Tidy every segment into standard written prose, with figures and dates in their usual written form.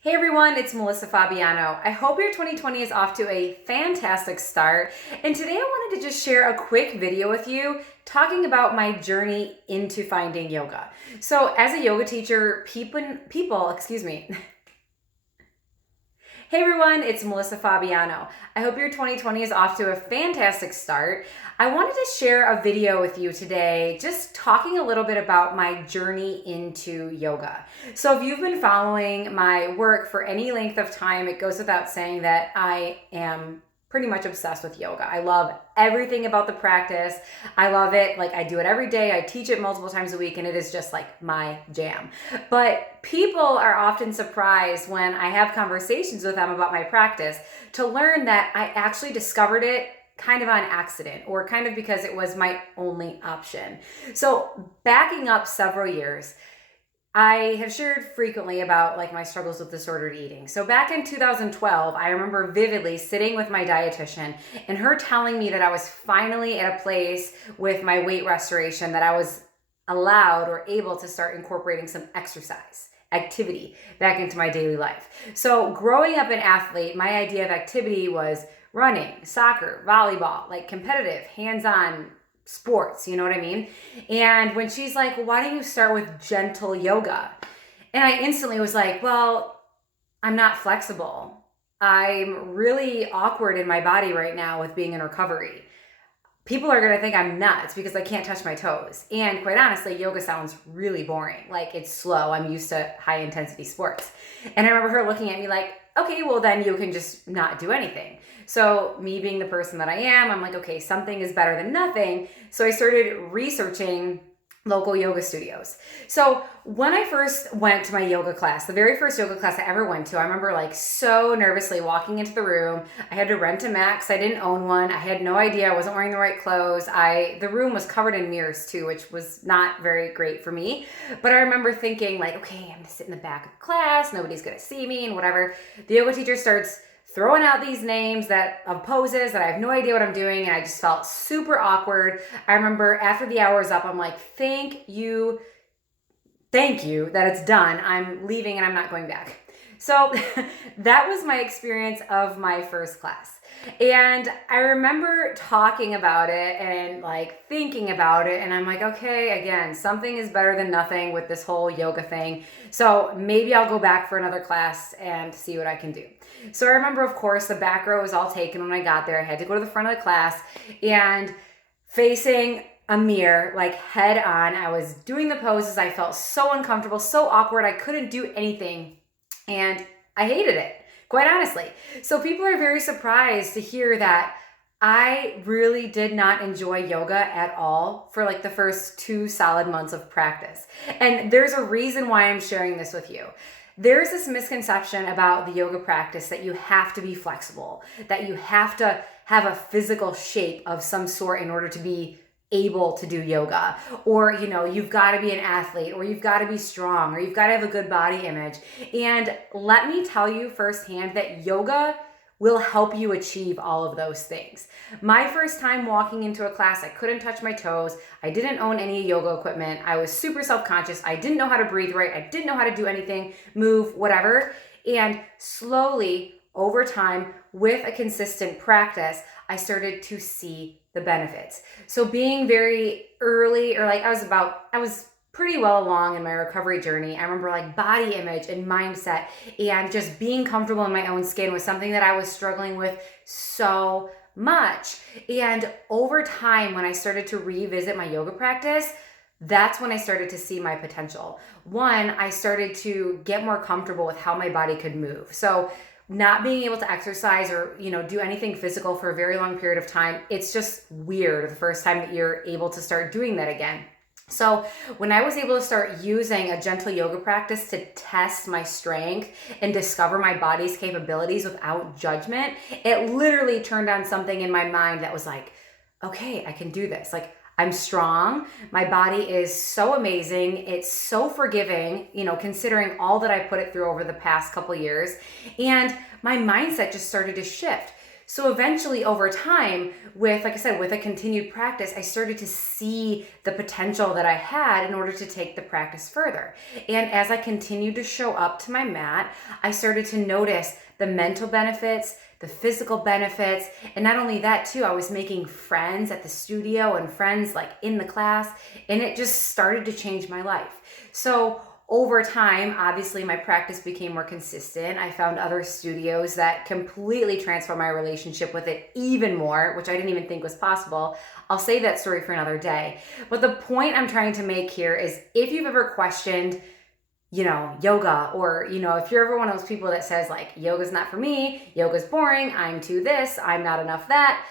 Hey everyone, it's Melissa Fabiano. I hope your 2020 is off to a fantastic start. And today I wanted to just share a quick video with you talking about my journey into finding yoga. So, as a yoga teacher, excuse me. Hey everyone, it's Melissa Fabiano. I hope your 2020 is off to a fantastic start. I wanted to share a video with you today, just talking a little bit about my journey into yoga. So if you've been following my work for any length of time, it goes without saying that I am pretty much obsessed with yoga. I love everything about the practice. I love it. Like I do it every day. I teach it multiple times a week and it is just like my jam. But people are often surprised when I have conversations with them about my practice to learn that I actually discovered it kind of on accident or kind of because it was my only option. So backing up several years, I have shared frequently about like my struggles with disordered eating. So back in 2012, I remember vividly sitting with my dietitian and her telling me that I was finally at a place with my weight restoration that I was allowed or able to start incorporating some exercise activity back into my daily life. So growing up an athlete, my idea of activity was running, soccer, volleyball, like competitive, hands-on sports, you know what I mean? And when she's like, well, why don't you start with gentle yoga? And I instantly was like, well, I'm not flexible. I'm really awkward in my body right now with being in recovery. People are going to think I'm nuts because I can't touch my toes. And quite honestly, yoga sounds really boring. Like it's slow. I'm used to high intensity sports. And I remember her looking at me like, okay, well then you can just not do anything. So me being the person that I am, I'm like, okay, something is better than nothing. So I started researching local yoga studios. So when I first went to my yoga class, the very first yoga class I ever went to, I remember like so nervously walking into the room. I had to rent a mat because I didn't own one. I had no idea. I wasn't wearing the right clothes. The room was covered in mirrors too, which was not very great for me. But I remember thinking like, okay, I'm gonna sit in the back of the class. Nobody's gonna see me and whatever. The yoga teacher starts throwing out these names of poses that I have no idea what I'm doing, and I just felt super awkward. I remember after the hour was up, I'm like, thank you that it's done. I'm leaving and I'm not going back. So that was my experience of my first class. And I remember talking about it and like thinking about it. And I'm like, okay, again, something is better than nothing with this whole yoga thing. So maybe I'll go back for another class and see what I can do. So I remember, of course, the back row was all taken when I got there. I had to go to the front of the class and facing a mirror, like head on. I was doing the poses. I felt so uncomfortable, so awkward. I couldn't do anything. And I hated it, quite honestly. So people are very surprised to hear that I really did not enjoy yoga at all for like the first 2 solid months of practice. And there's a reason why I'm sharing this with you. There's this misconception about the yoga practice that you have to be flexible, that you have to have a physical shape of some sort in order to be able to do yoga, or you've got to be an athlete, or you've got to be strong, or you've got to have a good body image. And let me tell you firsthand that yoga will help you achieve all of those things. My first time walking into a class, I couldn't touch my toes. I didn't own any yoga equipment. I was super self-conscious. I didn't know how to breathe right. I didn't know how to do anything, move, whatever. And slowly over time, with a consistent practice, I started to see the benefits. So being very early, or like I was pretty well along in my recovery journey. I remember like body image and mindset and just being comfortable in my own skin was something that I was struggling with so much. And over time, when I started to revisit my yoga practice, that's when I started to see my potential. One, I started to get more comfortable with how my body could move. So not being able to exercise or, do anything physical for a very long period of time, it's just weird the first time that you're able to start doing that again. So when I was able to start using a gentle yoga practice to test my strength and discover my body's capabilities without judgment, it literally turned on something in my mind that was like, okay, I can do this. Like, I'm strong. My body is so amazing. It's so forgiving, considering all that I put it through over the past couple years. And my mindset just started to shift. So eventually over time, with, like I said, with a continued practice, I started to see the potential that I had in order to take the practice further. And as I continued to show up to my mat, I started to notice the mental benefits, the physical benefits, and not only that too, I was making friends at the studio and friends like in the class, and it just started to change my life. So over time, obviously my practice became more consistent. I found other studios that completely transformed my relationship with it even more, which I didn't even think was possible. I'll save that story for another day. But the point I'm trying to make here is, if you've ever questioned, yoga, or, if you're ever one of those people that says like, yoga's not for me, yoga's boring, I'm too this, I'm not enough that,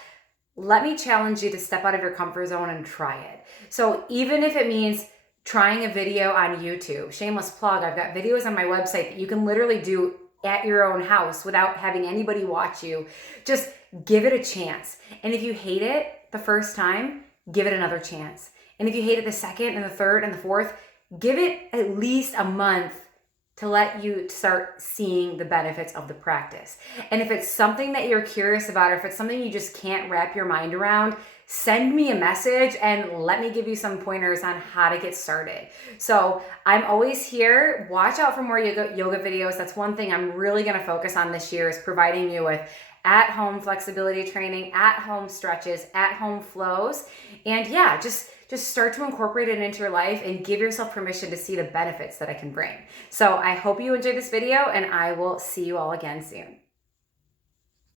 let me challenge you to step out of your comfort zone and try it. So even if it means trying a video on YouTube, shameless plug, I've got videos on my website that you can literally do at your own house without having anybody watch you. Just give it a chance. And if you hate it the first time, give it another chance. And if you hate it the second and the third and the fourth, give it at least a month to let you start seeing the benefits of the practice. And if it's something that you're curious about, or if it's something you just can't wrap your mind around, send me a message and let me give you some pointers on how to get started. So I'm always here. Watch out for more yoga videos. That's one thing I'm really gonna focus on this year, is providing you with at-home flexibility training, at-home stretches, at-home flows. And yeah, just start to incorporate it into your life and give yourself permission to see the benefits that I can bring. So I hope you enjoyed this video, and I will see you all again soon.